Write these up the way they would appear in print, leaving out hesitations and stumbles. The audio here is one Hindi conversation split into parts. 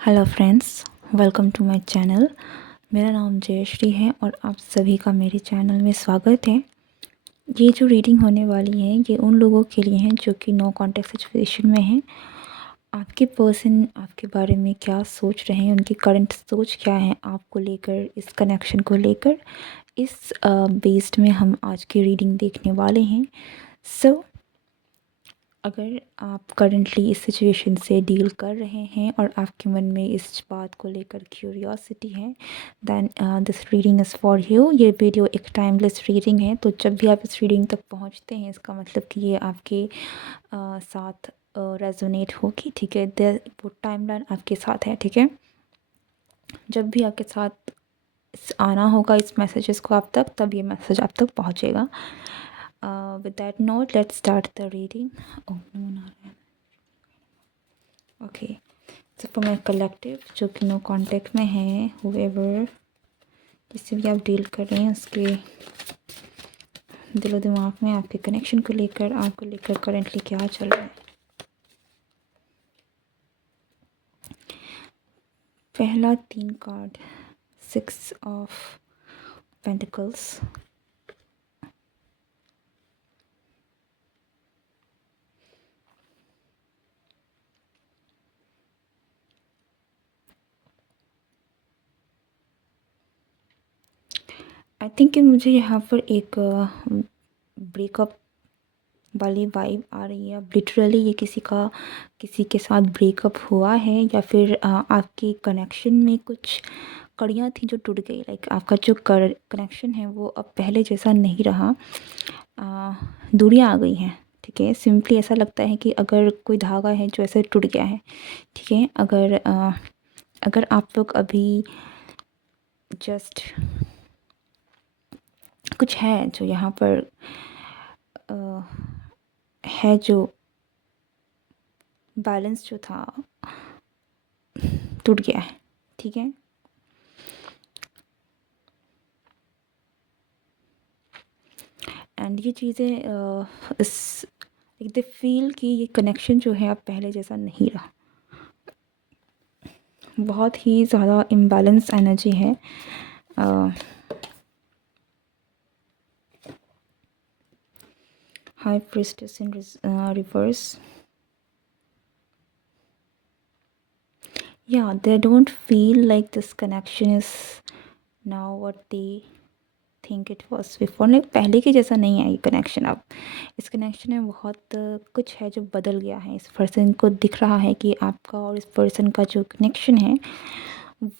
Hello friends, welcome to my channel. मेरा नाम जयश्री है और आप सभी का मेरे चैनल में स्वागत है। ये जो रीडिंग होने वाली है ये उन लोगों के लिए है जो कि नो कॉन्टैक्ट सिचुएशन में हैं। आपके पर्सन आपके बारे में क्या सोच रहे हैं, उनकी करंट सोच क्या है आपको लेकर, इस कनेक्शन को लेकर, इस बेस्ड में हम आज की रीडिंग देखने वाले हैं। सो अगर आप करंटली इस सिचुएशन से डील कर रहे हैं और आपके मन में इस बात को लेकर क्यूरियोसिटी है, then this reading is for you. ये वीडियो एक टाइमलेस रीडिंग है, तो जब भी आप इस रीडिंग तक पहुंचते हैं इसका मतलब कि ये आपके साथ रेजोनेट होगी। ठीक है, वो टाइमलाइन आपके साथ है। ठीक है, जब भी आपके साथ आना होगा इस मैसेजेस को आप तक, तब ये मैसेज आप तक पहुंचेगा। With that note let's start the reading. Okay, तो फॉर माई कलेक्टिव जो कि नो कांटेक्ट में है, हुएवर जिससे भी आप डील कर रहे हैं उसके दिलो दिमाग में आपके कनेक्शन को लेकर, आपको लेकर करेंटली क्या चल रहा है। पहला 3 card, 6 of pentacles, I think कि मुझे यहाँ पर एक ब्रेकअप वाली वाइब आ रही है। लिटरली ये किसी के साथ ब्रेकअप हुआ है या फिर आपकी कनेक्शन में कुछ कड़ियाँ थी जो टूट गई। लाइक आपका जो कनेक्शन है वो अब पहले जैसा नहीं रहा, दूरियाँ आ गई हैं। ठीक है, सिंपली ऐसा लगता है कि अगर कोई धागा है जो ऐसे टूट गया है। ठीक है, अगर आप लोग अभी जस्ट कुछ है जो यहाँ पर है, जो बैलेंस जो था टूट गया है। ठीक है, एंड ये चीज़ें इस दे फील कि ये कनेक्शन जो है अब पहले जैसा नहीं रहा। बहुत ही ज़्यादा इम्बैलेंस एनर्जी है। High priestess in reverse. Yeah, they don't feel like this connection is now what they think it was before. नहीं, पहले के जैसा नहीं है ये कनेक्शन अब। इस कनेक्शन में बहुत कुछ है जो बदल गया है। इस पर्सन को दिख रहा है कि आपका और इस पर्सन का जो कनेक्शन है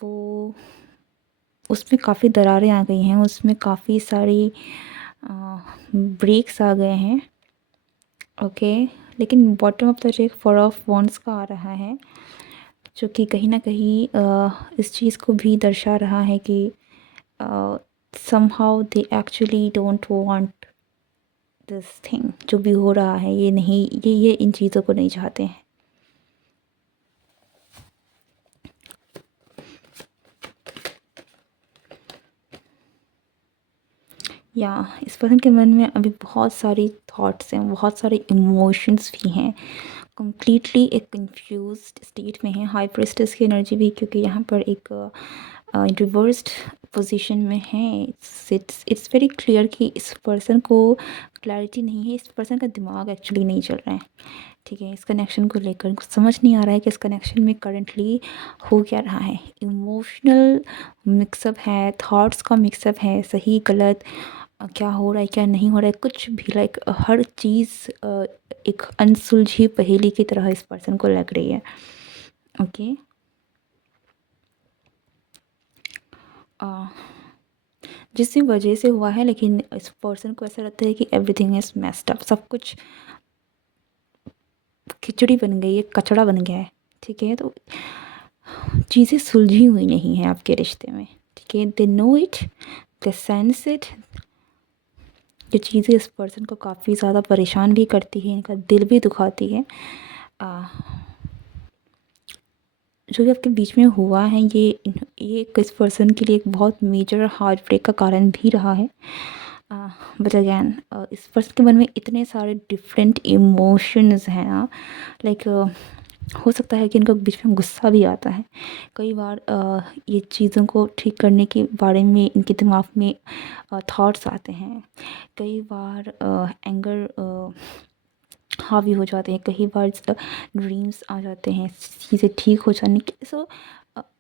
वो, उसमें काफ़ी दरारें आ गई हैं, उसमें काफ़ी सारी ब्रेक्स आ गए हैं। ओके, लेकिन bottom of the deck 4 of wands का आ रहा है, जो कि कहीं ना कहीं इस चीज़ को भी दर्शा रहा है कि somehow they actually don't want this thing। जो भी हो रहा है ये नहीं, ये इन चीज़ों को नहीं चाहते हैं। या इस पर्सन के मन में अभी बहुत सारी थॉट्स हैं, बहुत सारे इमोशंस भी हैं, कम्प्लीटली एक कंफ्यूज्ड स्टेट में है। हाई प्रीस्टेस की एनर्जी भी, क्योंकि यहाँ पर एक रिवर्स्ड पोजीशन में है। इट्स वेरी क्लियर कि इस पर्सन को क्लैरिटी नहीं है, इस पर्सन का दिमाग एक्चुअली नहीं चल रहा है। ठीक है, इस कनेक्शन को लेकर कुछ समझ नहीं आ रहा है कि इस कनेक्शन में करंटली हो क्या रहा है। इमोशनल मिक्सअप है, थॉट्स का मिक्सअप है, सही गलत क्या हो रहा है क्या नहीं हो रहा है, कुछ भी। लाइक हर चीज़ एक अनसुलझी पहेली की तरह इस पर्सन को लग रही है। ओके, जिस वजह से हुआ है, लेकिन इस पर्सन को ऐसा लगता है कि एवरीथिंग इज़ मेस्ड अप, सब कुछ खिचड़ी बन गई है, कचड़ा बन गया है। ठीक है, तो चीज़ें सुलझी हुई नहीं हैं आपके रिश्ते में। ठीक है, they know it, they sense it. ये चीज़ें इस पर्सन को काफ़ी ज़्यादा परेशान भी करती है, इनका दिल भी दुखाती है। जो भी आपके बीच में हुआ है ये इस पर्सन के लिए एक बहुत मेजर हार्ट ब्रेक का कारण भी रहा है। बट अगैन इस पर्सन के मन में इतने सारे डिफरेंट इमोशंस हैं ना, लाइक हो सकता है कि इनको बीच में गुस्सा भी आता है। कई बार ये चीज़ों को ठीक करने के बारे में इनके दिमाग में थॉट्स आते हैं। कई बार एंगर हावी हो जाते हैं, कई बार ड्रीम्स आ जाते हैं चीज़ें ठीक हो जाने के। सो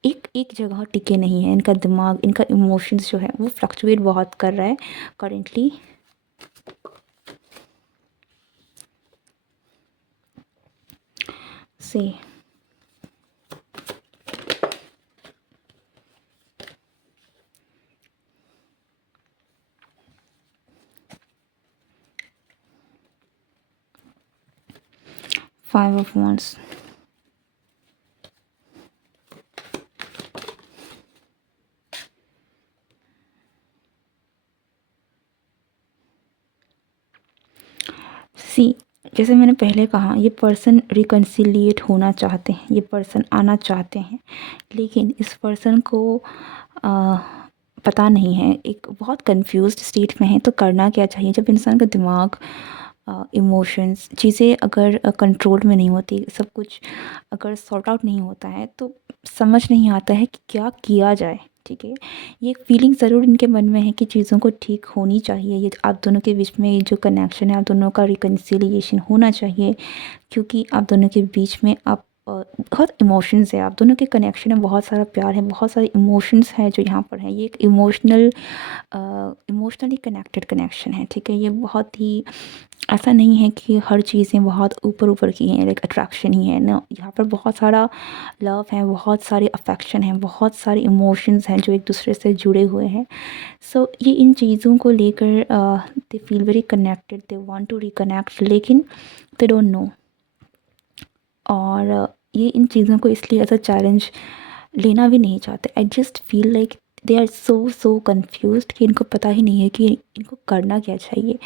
एक एक जगह टिके नहीं है इनका दिमाग, इनका इमोशंस जो है वो फ्लक्चुएट बहुत कर रहा है करेंटली। से 5 of Wands. सी, जैसे मैंने पहले कहा, ये पर्सन रिकन्सिलिएट होना चाहते हैं, ये पर्सन आना चाहते हैं, लेकिन इस पर्सन को पता नहीं है, एक बहुत कंफ्यूज्ड स्टेट में है। तो करना क्या चाहिए जब इंसान का दिमाग, इमोशंस, चीज़ें अगर कंट्रोल में नहीं होती, सब कुछ अगर सॉर्ट आउट नहीं होता है, तो समझ नहीं आता है कि क्या किया जाए। ठीक है, ये एक फीलिंग ज़रूर इनके मन में है कि चीज़ों को ठीक होनी चाहिए। ये आप दोनों के बीच में जो कनेक्शन है, आप दोनों का रिकन्सिलिएशन होना चाहिए, क्योंकि आप दोनों के बीच में आप बहुत इमोशंस है, आप दोनों के कनेक्शन में बहुत सारा प्यार है, बहुत सारे इमोशंस हैं जो यहाँ पर है। ये एक इमोशनली कनेक्टेड कनेक्शन है। ठीक है, ये बहुत ही ऐसा नहीं है कि हर चीज़ें बहुत ऊपर की हैं, लाइक अट्रैक्शन ही है ना। यहाँ पर बहुत सारा लव है, बहुत सारे अफेक्शन है, बहुत सारे इमोशंस हैं जो एक दूसरे से जुड़े हुए हैं। सो ये इन चीज़ों को लेकर they feel very connected, they want to reconnect, लेकिन दे डोंट नो। और ये इन चीज़ों को इसलिए एज अ चैलेंज लेना भी नहीं चाहते। I just feel like they are so confused कि इनको पता ही नहीं है कि इनको करना क्या चाहिए।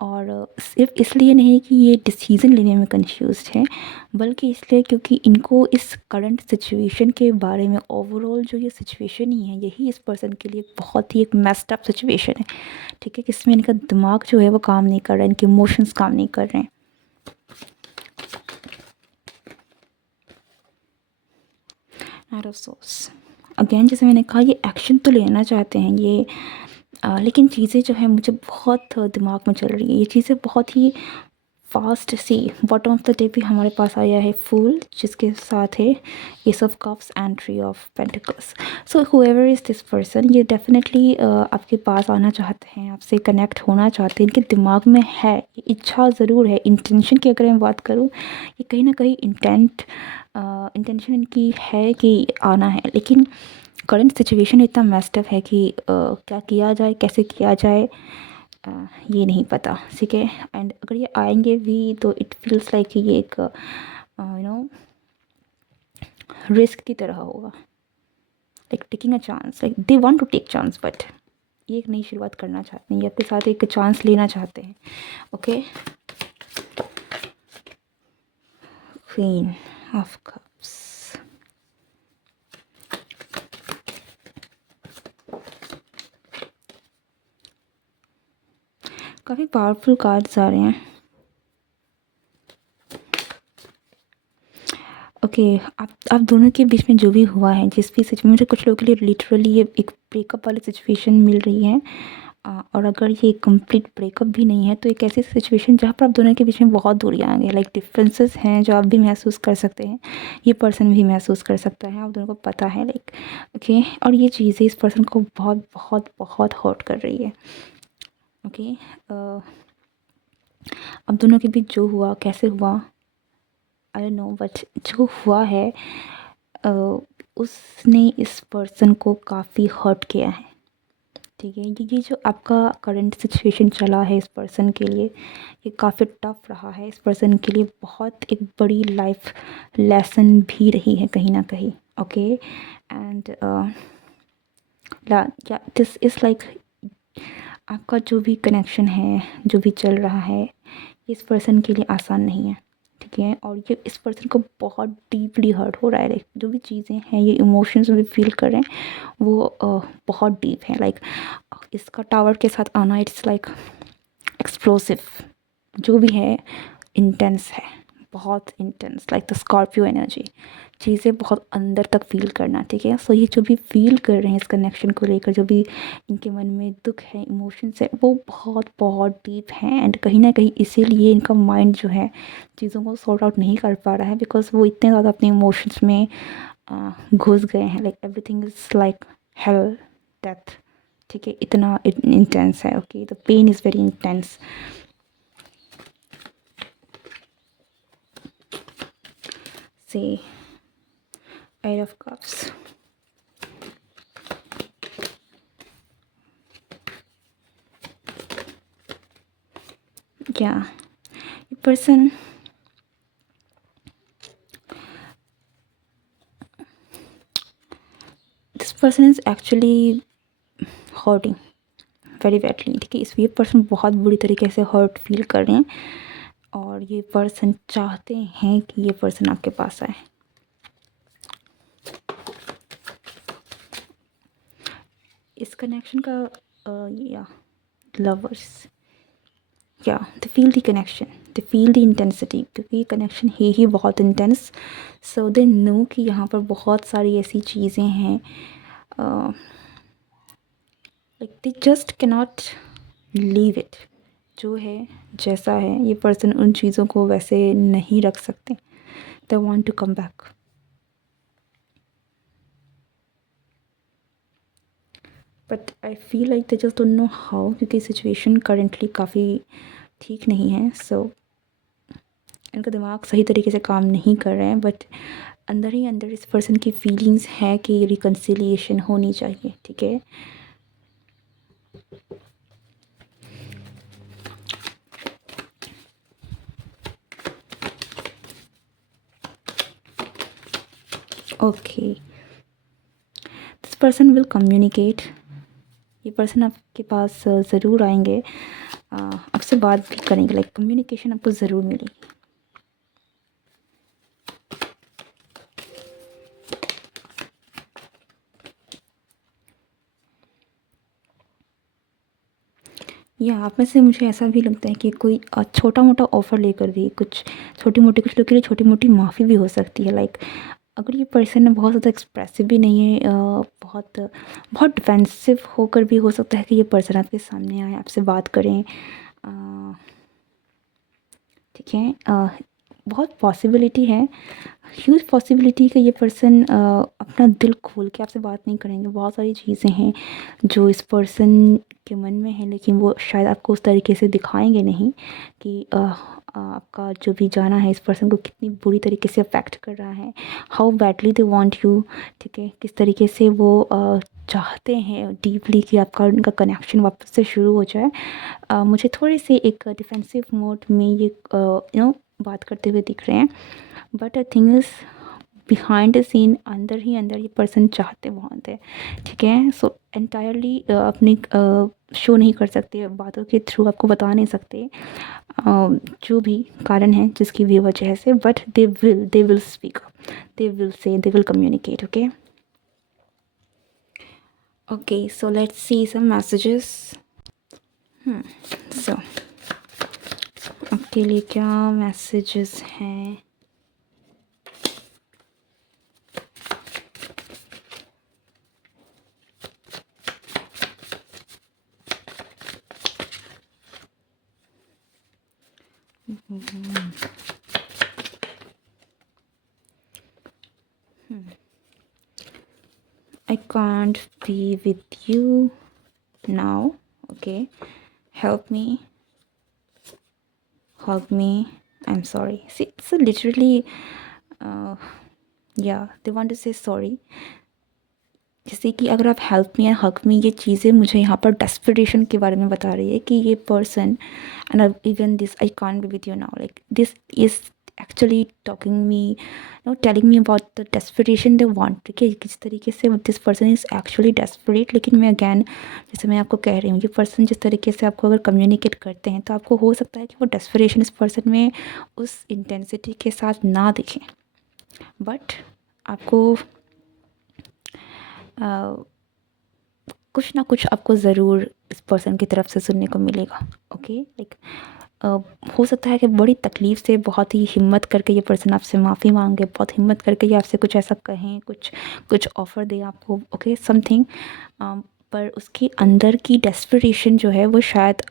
और सिर्फ इसलिए नहीं कि ये डिसीज़न लेने में कंफ्यूज्ड हैं, बल्कि इसलिए क्योंकि इनको इस करंट सिचुएशन के बारे में, ओवरऑल जो ये सिचुएशन ही है, यही इस पर्सन के लिए बहुत ही एक मेस्ड अप सिचुएशन है। ठीक है, इसमें इनका दिमाग जो है वो काम नहीं कर रहा है, इनके इमोशंस काम नहीं कर रहे हैं। नाइट ऑफ सोर्स, अगेन जैसे मैंने कहा, ये एक्शन तो लेना चाहते हैं ये, लेकिन चीज़ें जो है मुझे बहुत दिमाग में चल रही है। ये चीज़ें बहुत ही फास्ट सी। बॉटम ऑफ द डे भी हमारे पास आया है फूल, जिसके साथ है ace of cups and three of pentacles. So whoever is this person, ये डेफिनेटली आपके पास आना चाहते हैं, आपसे कनेक्ट होना चाहते हैं। इनके दिमाग में है, ये इच्छा ज़रूर है। इंटेंशन की अगर मैं बात करूँ, ये कहीं ना कहीं इंटेंशन इनकी है कि आना है, लेकिन करंट सिचुएशन इतना मेस्ड अप है कि क्या किया जाए, कैसे किया जाए, ये नहीं पता। ठीक है, एंड अगर ये आएंगे भी तो इट फील्स लाइक ये एक रिस्क की तरह होगा, like taking a chance, like they want to take chance, but ये एक नई शुरुआत करना चाहते हैं, ये आपके साथ एक चांस लेना चाहते हैं। ओके, क्वीन ऑफ कप्स, काफ़ी पावरफुल कार्ड्स आ रहे हैं। ओके, आप दोनों के बीच में जो भी हुआ है, जिस भी सिचुएशन, मुझे कुछ लोगों के लिए लिटरली ये एक ब्रेकअप वाली सिचुएशन मिल रही है। और अगर ये कंप्लीट ब्रेकअप भी नहीं है, तो एक ऐसी सिचुएशन जहाँ पर आप दोनों के बीच में बहुत दूरियाँ आ गई, लाइक डिफरेंसेस हैं जो आप भी महसूस कर सकते हैं, ये पर्सन भी महसूस कर सकता है, आप दोनों को पता है, लाइक ओके। और ये चीज़ें इस पर्सन को बहुत बहुत बहुत हर्ट कर रही है। ओके, अब दोनों के बीच जो हुआ, कैसे हुआ, आई डोंट नो, बट जो हुआ है उसने इस पर्सन को काफ़ी हर्ट किया है। ठीक है, ये जो आपका करंट सिचुएशन चला है इस पर्सन के लिए, ये काफ़ी टफ रहा है इस पर्सन के लिए, बहुत एक बड़ी लाइफ लेसन भी रही है कहीं ना कहीं। Okay, and this is like आपका जो भी कनेक्शन है, जो भी चल रहा है, इस पर्सन के लिए आसान नहीं है। ठीक है, और ये इस पर्सन को बहुत डीपली हर्ट हो रहा है, लाइक जो भी चीज़ें हैं, ये इमोशंस भी फील कर रहे हैं, वो बहुत डीप है। लाइक इसका टावर के साथ आना, इट्स लाइक एक्सप्लोसिव, जो भी है इंटेंस है, बहुत intense like the Scorpio energy, चीज़ें बहुत अंदर तक फ़ील करना, ठीक है। सो ये जो भी फ़ील कर रहे हैं इस कनेक्शन को लेकर, जो भी इनके मन में दुख है, इमोशंस है, वो बहुत बहुत डीप हैं। एंड कहीं ना कहीं इसीलिए इनका माइंड जो है चीज़ों को सॉर्ट आउट नहीं कर पा रहा है, बिकॉज वो इतने ज़्यादा अपने इमोशंस में घुस गए हैं। Like everything is like hell, death, ठीक है, इतना इंटेंस है। Okay, the pain is very intense. से Eight of Cups. Yeah, a person, this person is actually hurting very badly, ठीक है। इस ये पर्सन बहुत बुरी तरीके से हर्ट फील कर रहे हैं और ये पर्सन चाहते हैं कि ये पर्सन आपके पास आए। इस कनेक्शन का या लवर्स, या they feel the connection, they feel the intensity, क्योंकि ये कनेक्शन है ही बहुत इंटेंस। सो दे नो कि यहाँ पर बहुत सारी ऐसी चीज़ें हैं, like they just cannot leave it. जो है जैसा है, ये पर्सन उन चीज़ों को वैसे नहीं रख सकते। They want to come back, but I feel like they just don't know how, क्योंकि सिचुएशन करेंटली काफ़ी ठीक नहीं है। सो इनका दिमाग सही तरीके से काम नहीं कर रहे हैं, बट अंदर ही अंदर इस पर्सन की फीलिंग्स है कि रिकन्सिलिएशन होनी चाहिए, ठीक है। Okay, this person will communicate. ये पर्सन आपके पास ज़रूर आएंगे, आपसे बात भी करेंगे, लाइक कम्युनिकेशन आपको ज़रूर मिलेगी। या आप में से मुझे ऐसा भी लगता है कि कोई छोटा मोटा ऑफ़र लेकर भी कुछ छोटी मोटी, कुछ लोग के लिए छोटी मोटी माफ़ी भी हो सकती है। लाइक अगर ये पर्सन बहुत ज़्यादा एक्सप्रेसिव भी नहीं है, बहुत बहुत डिफेंसिव होकर भी हो सकता है कि ये पर्सन आपके सामने आए, आपसे बात करें, ठीक है। बहुत पॉसिबिलिटी है, ह्यूज पॉसिबिलिटी कि ये पर्सन अपना दिल खोल के आपसे बात नहीं करेंगे। बहुत सारी चीज़ें हैं जो इस पर्सन के मन में है, लेकिन वो शायद आपको उस तरीके से दिखाएंगे नहीं कि आपका जो भी जाना है इस पर्सन को कितनी बुरी तरीके से अफेक्ट कर रहा है, how badly they want you, ठीक है। किस तरीके से वो चाहते हैं डीपली कि आपका उनका कनेक्शन वापस से शुरू हो जाए। मुझे थोड़े से एक डिफेंसिव मोड में ये बात करते हुए दिख रहे हैं, but the thing is behind the scene, अंदर ही अंदर ये पर्सन चाहते बहुत है, ठीक है। सो एंटायरली अपनी शो नहीं कर सकते, बातों के थ्रू आपको बता नहीं सकते जो भी कारण है जिसकी भी वजह से, but they will speak, they will say, they will communicate. Okay okay, so let's see some messages. So आपके लिए क्या मैसेजेस हैं? I can't be with you now. Okay, help me, hug me, I'm sorry. See, so literally, yeah, they want to say sorry. जैसे कि अगर आप हेल्प मी या हग मी, ये चीज़ें मुझे यहाँ पर डेस्परेशन के बारे में बता रही है कि ये person, and even this I can't be with you now, like this is actually talking me, no telling me about the desperation they want, ठीक है। किस तरीके से this person is actually desperate. लेकिन मैं अगैन, जैसे मैं आपको कह रही हूँ, ये पर्सन जिस तरीके से आपको अगर कम्युनिकेट करते हैं तो आपको हो सकता है कि वो डेस्परेशन इस पर्सन में उस इंटेंसिटी के साथ ना दिखें, बट आपको कुछ ना कुछ आपको ज़रूर इस पर्सन की तरफ से सुनने को मिलेगा। ओके, लाइक हो सकता है कि बड़ी तकलीफ़ से बहुत ही हिम्मत करके ये पर्सन आपसे माफ़ी मांगे, बहुत हिम्मत करके ये आपसे कुछ ऐसा कहें, कुछ ऑफ़र दें आपको, ओके समथिंग, पर उसके अंदर की डेस्परेशन जो है वो शायद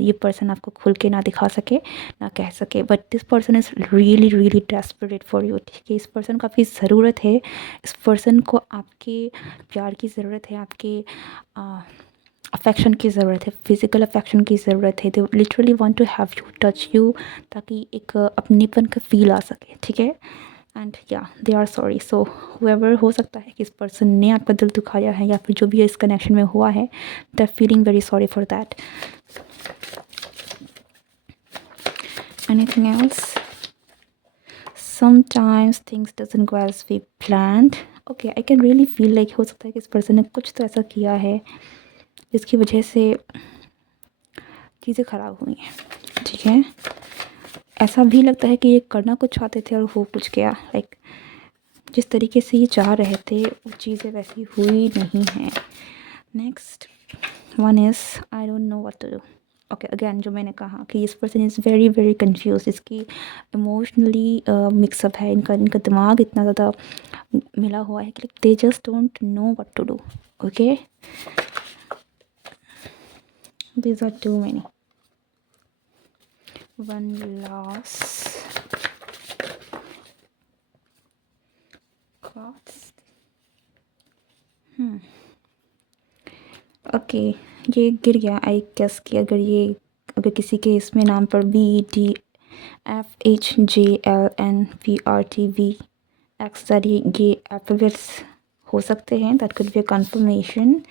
ये पर्सन आपको खुल के ना दिखा सके, ना कह सके, but this person is really really desperate for you. ठीक है, इस पर्सन को आपकी ज़रूरत है, इस पर्सन को आपके प्यार की ज़रूरत है, आपके अफेक्शन की ज़रूरत है, फिज़िकल अफेक्शन की ज़रूरत है। They literally want to have you, touch you, ताकि एक अपनेपन का फ़ील आ सके। ठीक है, एंड या they are sorry. So however, हो सकता है कि इस पर्सन ने आपका दिल दुखाया है या फिर जो भी इस कनेक्शन में हुआ है, they are feeling very sorry for that. Anything else? Sometimes things doesn't go as we planned. Okay, I can really feel like हो सकता है कि इस पर्सन ने कुछ तो ऐसा किया है जिसकी वजह से चीज़ें ख़राब हुई हैं। ठीक है, ऐसा भी लगता है कि ये करना कुछ चाहते थे और हो कुछ गया। लाइक जिस तरीके से ये चाह रहे थे वो चीज़ें वैसी हुई नहीं हैं। Next one is I don't know what to do. Okay, again जो मैंने कहा कि इस person is very very confuse, इसकी इमोशनली मिक्सअप है, इनका दिमाग इतना ज़्यादा मिला हुआ है कि they just don't know what to do. Okay, these are too many. One last cards. Okay, ये गिर गया। आई गेस कि अगर किसी के इसमें नाम पर BDFHJLNPRTVX ये अल्फ़ाबेट्स हो सकते हैं, that could be a conformation.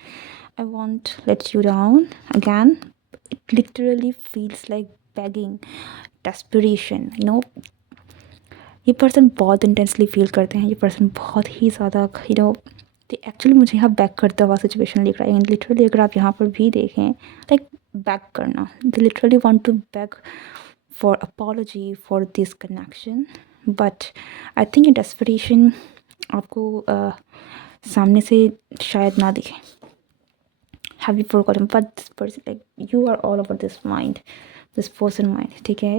I won't let you down again. It literally feels like begging, desperation. You know, ये पर्सन बहुत इंटेंसली फील करते हैं, ये पर्सन बहुत ही ज़्यादा एक्चुअली मुझे यहाँ बैक करता हुआ सिचुएशन लिख रहा है। लिटरली अगर आप यहाँ पर भी देखें, लाइक बैक करना, they literally want to back for apology for this connection, but I think ये डेस्परेशन आपको सामने से शायद ना दिखे। Have you forgotten? But this person, like, you are all over this mind, this person mind. ठीक है,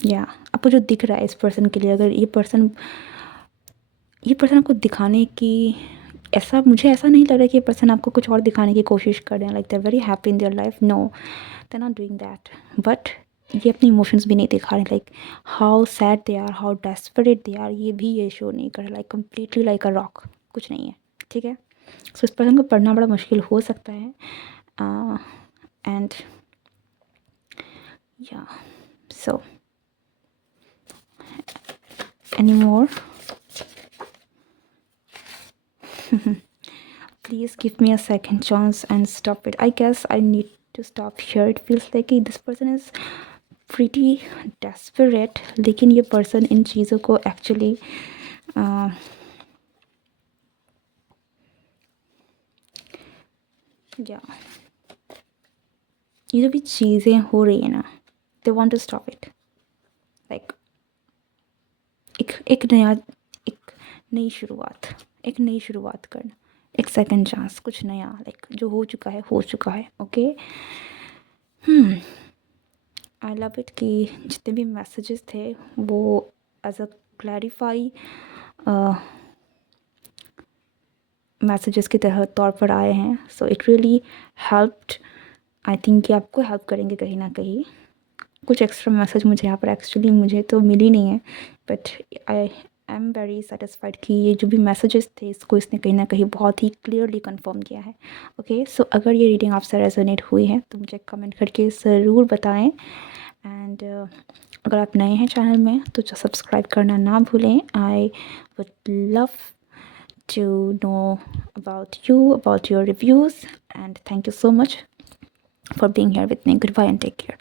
या आपको जो दिख रहा है इस पर्सन के लिए, अगर ये पर्सन आपको दिखाने की, मुझे ऐसा नहीं लग रहा है कि ये पर्सन आपको कुछ और दिखाने की कोशिश कर रहे हैं, like they are very happy in their life. No, they are not doing that, but ये अपनी इमोशंस भी नहीं दिखा रहे, like how sad they are, how desperate they are, ये भी ये शो नहीं कर रहे, like completely like a rock, कुछ नहीं है। ठीक है, सो इस पर्सन को पढ़ना बड़ा मुश्किल हो सकता है, एंड या so any more? Please give me a second chance and stop it. I guess I need to stop here. It feels like this person is pretty desperate, लेकिन ये person इन चीज़ों को actually ये जो भी चीज़ें हो रही है ना, they want to stop it. Like एक नई शुरुआत करना, एक सेकंड चांस, कुछ नया, लाइक जो हो चुका है। ओके, आई लव इट कि जितने भी मैसेजेस थे वो एज अ क्लैरिफाई मैसेजेस की तौर पर आए हैं। So it really helped. I think कि आपको हेल्प करेंगे कहीं ना कहीं। कुछ एक्स्ट्रा मैसेज मुझे यहाँ पर एक्चुअली मुझे तो मिली नहीं है, but I am very satisfied कि ये जो भी मैसेजेस थे इसको इसने कहीं ना कहीं बहुत ही क्लियरली कंफर्म किया है। ओके, सो अगर ये रीडिंग आपसे रेजोनेट हुई है तो मुझे कमेंट करके ज़रूर बताएं, एंड अगर आप नए हैं चैनल में तो सब्सक्राइब करना ना भूलें। I would love to know about you, about your reviews, and thank you so much for being here with me. Goodbye and take care.